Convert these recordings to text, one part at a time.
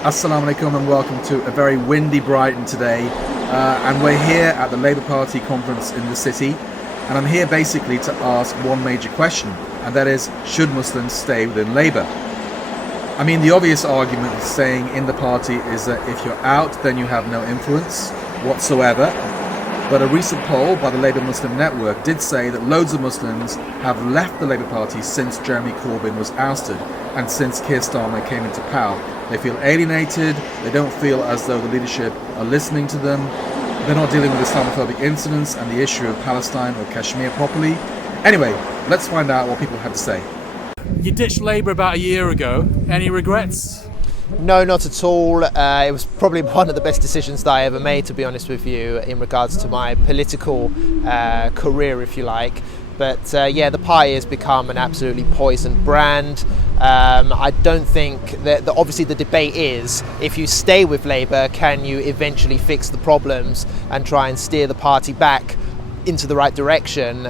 Assalamu alaikum and welcome to a very windy Brighton today, and we're here at the Labour Party conference in the city, and I'm here basically to ask one major question, and that is, should Muslims stay within Labour? I mean, the obvious argument saying in the party is that if you're out then you have no influence whatsoever, but a recent poll by the Labour Muslim Network did say that loads of Muslims have left the Labour Party since Jeremy Corbyn was ousted and since Keir Starmer came into power. They feel alienated, they don't feel as though the leadership are listening to them, they're not dealing with Islamophobic incidents and the issue of Palestine or Kashmir properly. Anyway, let's find out what people have to say. You ditched Labour about a year ago. Any regrets? No, not at all. It was probably one of the best decisions that I ever made, to be honest with you, in regards to my political career, if you like. But the party has become an absolutely poisoned brand. I don't think that obviously the debate is, if you stay with Labour, can you eventually fix the problems and try and steer the party back into the right direction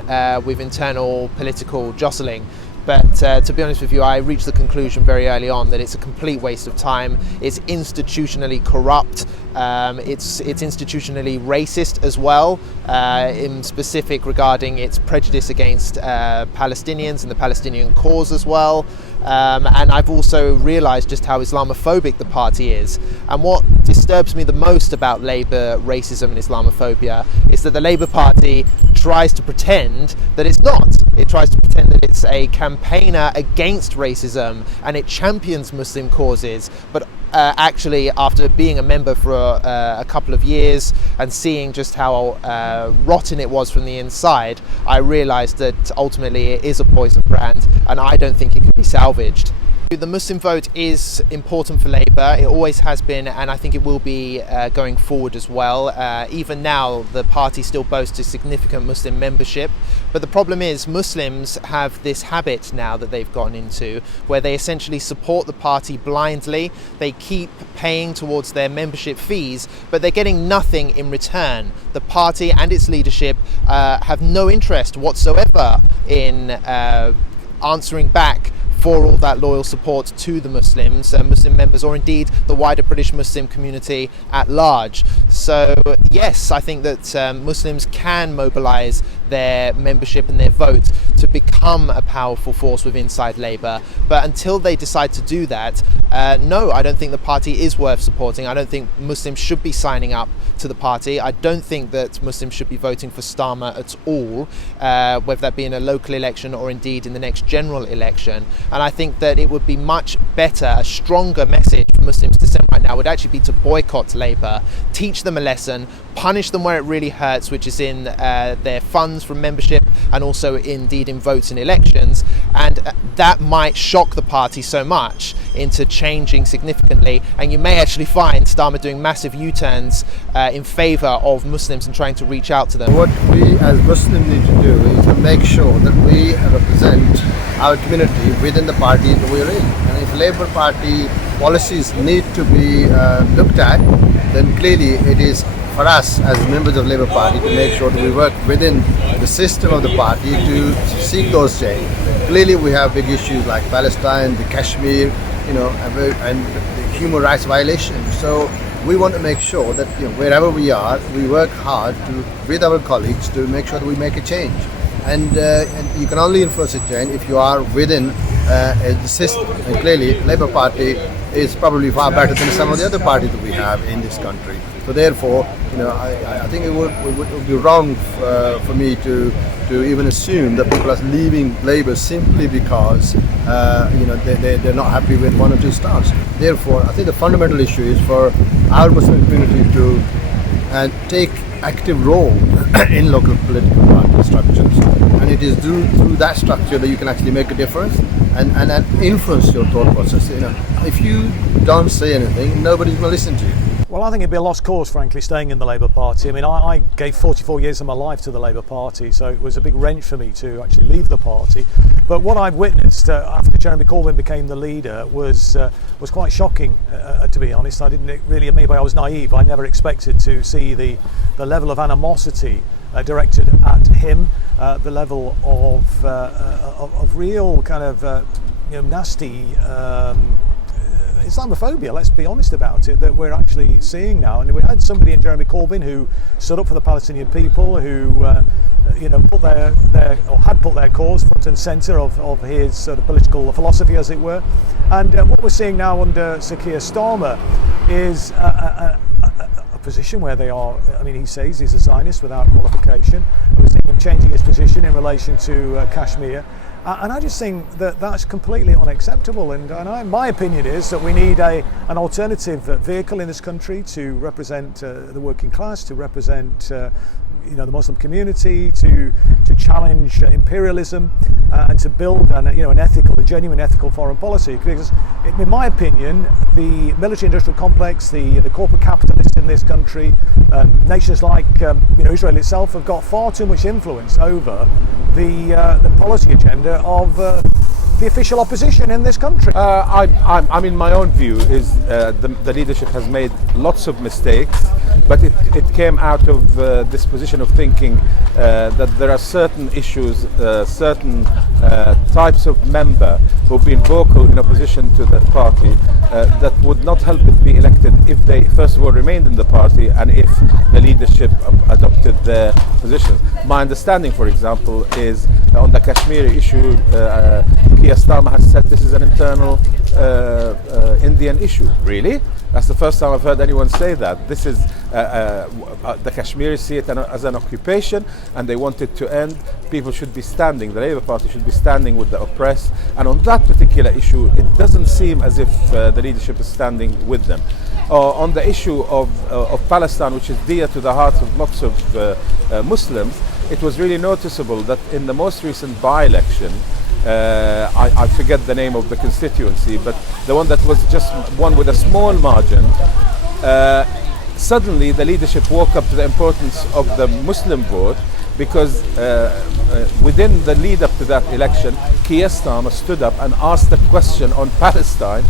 with internal political jostling. But to be honest with you, I reached the conclusion very early on that it's a complete waste of time. It's institutionally corrupt. It's institutionally racist as well, in specific regarding its prejudice against Palestinians and the Palestinian cause as well. And I've also realised just how Islamophobic the party is. And what disturbs me the most about Labour racism and Islamophobia is that the Labour Party tries to pretend that it's not. It tries to pretend that it's a campaigner against racism and it champions Muslim causes, but actually, after being a member for a couple of years and seeing just how rotten it was from the inside, I realised that ultimately it is a poison brand and I don't think it can be salvaged. The Muslim vote is important for Labour. It always has been, and I think it will be going forward as well. Even now, the party still boasts a significant Muslim membership. But the problem is, Muslims have this habit now that they've gotten into, where they essentially support the party blindly. They keep paying towards their membership fees, but they're getting nothing in return. The party and its leadership have no interest whatsoever in answering back for all that loyal support to the Muslims, Muslim members, or indeed the wider British Muslim community at large. So yes, I think that Muslims can mobilise their membership and their vote to become a powerful force within inside Labour. But until they decide to do that, no, I don't think the party is worth supporting. I don't think Muslims should be signing up to the party. I don't think that Muslims should be voting for Starmer at all, whether that be in a local election or indeed in the next general election. And I think that it would be much better, a stronger message for Muslims to send right now would actually be to boycott Labour, teach them a lesson, punish them where it really hurts, which is in their funds from membership and also indeed in votes in elections. And that might shock the party so much into changing significantly, and you may actually find Starmer doing massive U-turns in favour of Muslims and trying to reach out to them. What we as Muslims need to do is to make sure that we represent our community within the party that we're in. And if Labour Party policies need to be looked at, then clearly it is for us as members of Labour Party to make sure that we work within the system of the party to seek those change. Clearly we have big issues like Palestine, the Kashmir, and the human rights violations. So we want to make sure that wherever we are, we work hard with our colleagues to make sure that we make a change. And you can only influence a change if you are within the system. And clearly, Labour Party is probably far better than some of the other parties that we have in this country. So therefore, I think it would be wrong for me to even assume that people are leaving Labour simply because they're not happy with one or two stars. Therefore, I think the fundamental issue is for our Muslim community to take active role in local political party structures, and it is through that structure that you can actually make a difference and influence your thought process. If you don't say anything, nobody's going to listen to you. Well, I think it'd be a lost cause, frankly, staying in the Labour Party. I mean, I gave 44 years of my life to the Labour Party, so it was a big wrench for me to actually leave the party. But what I've witnessed after Jeremy Corbyn became the leader was quite shocking, to be honest. I didn't really, maybe I was naive. I never expected to see the level of animosity directed at him, the level of real kind of nasty Islamophobia, let's be honest about it, that we're actually seeing now. And we had somebody in Jeremy Corbyn who stood up for the Palestinian people, who put had put their cause front and centre of his sort of political philosophy, as it were. And what we're seeing now under Sir Keir Starmer is a position where they are, I mean, he says he's a Zionist without qualification. We're seeing him changing his position in relation to Kashmir. And I just think that that's completely unacceptable. And my opinion is that we need an alternative vehicle in this country to represent the working class, to represent the Muslim community, to challenge imperialism, and to build a genuine ethical foreign policy. Because, in my opinion, the military-industrial complex, the corporate capitalists in this country, nations like Israel itself, have got far too much influence over the policy agenda of the official opposition in this country. I mean, my own view is the leadership has made lots of mistakes, but it came out of this position of thinking that there are certain issues, certain types of member who've been vocal in opposition to the party that would not help it be elected if they first of all remained in the party and if the leadership adopted their positions. My understanding, for example, is on the Kashmir issue, Keir Starmer has said this is an internal Indian issue. Really? That's the first time I've heard anyone say that. This is the Kashmiris see it as an occupation, and they want it to end. People should be standing. The Labour Party should be standing with the oppressed. And on that particular issue, it doesn't seem as if the leadership is standing with them. On the issue of Palestine, which is dear to the hearts of lots of Muslims, it was really noticeable that in the most recent by-election, I forget the name of the constituency, but the one that was just won with a small margin, suddenly the leadership woke up to the importance of the Muslim vote, because within the lead up to that election, Keir Starmer stood up and asked a question on Palestine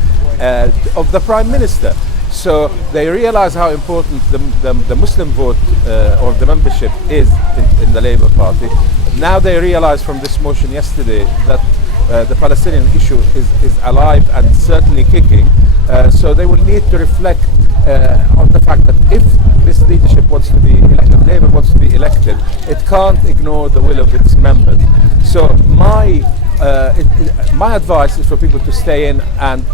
of the Prime Minister. So they realize how important the Muslim vote or the membership is in the Labour Party. Now they realize from this motion yesterday that the Palestinian issue is alive and certainly kicking. So they will need to reflect on the fact that if this leadership wants to be elected, Labour wants to be elected, it can't ignore the will of its members. So my advice is for people to stay in and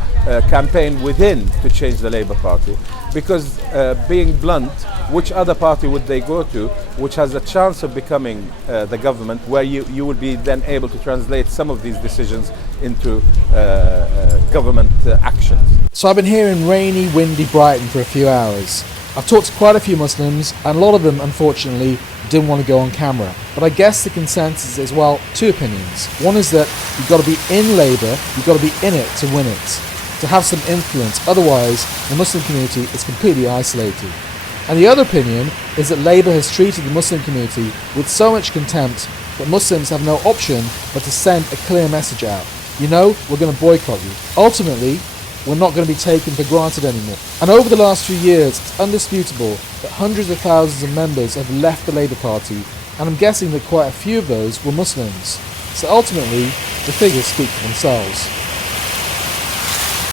campaign within to change the Labour Party, because being blunt, which other party would they go to which has a chance of becoming the government, where you would be then able to translate some of these decisions into government actions? So I've been here in rainy, windy Brighton for a few hours. I've talked to quite a few Muslims, and a lot of them, unfortunately, didn't want to go on camera. But I guess the consensus is, well, two opinions. One is that you've got to be in Labour, you've got to be in it to win it, to have some influence. Otherwise, the Muslim community is completely isolated. And the other opinion is that Labour has treated the Muslim community with so much contempt that Muslims have no option but to send a clear message out. You know, we're going to boycott you. Ultimately, we're not going to be taken for granted anymore. And over the last few years, it's undisputable that hundreds of thousands of members have left the Labour Party, and I'm guessing that quite a few of those were Muslims. So ultimately, the figures speak for themselves.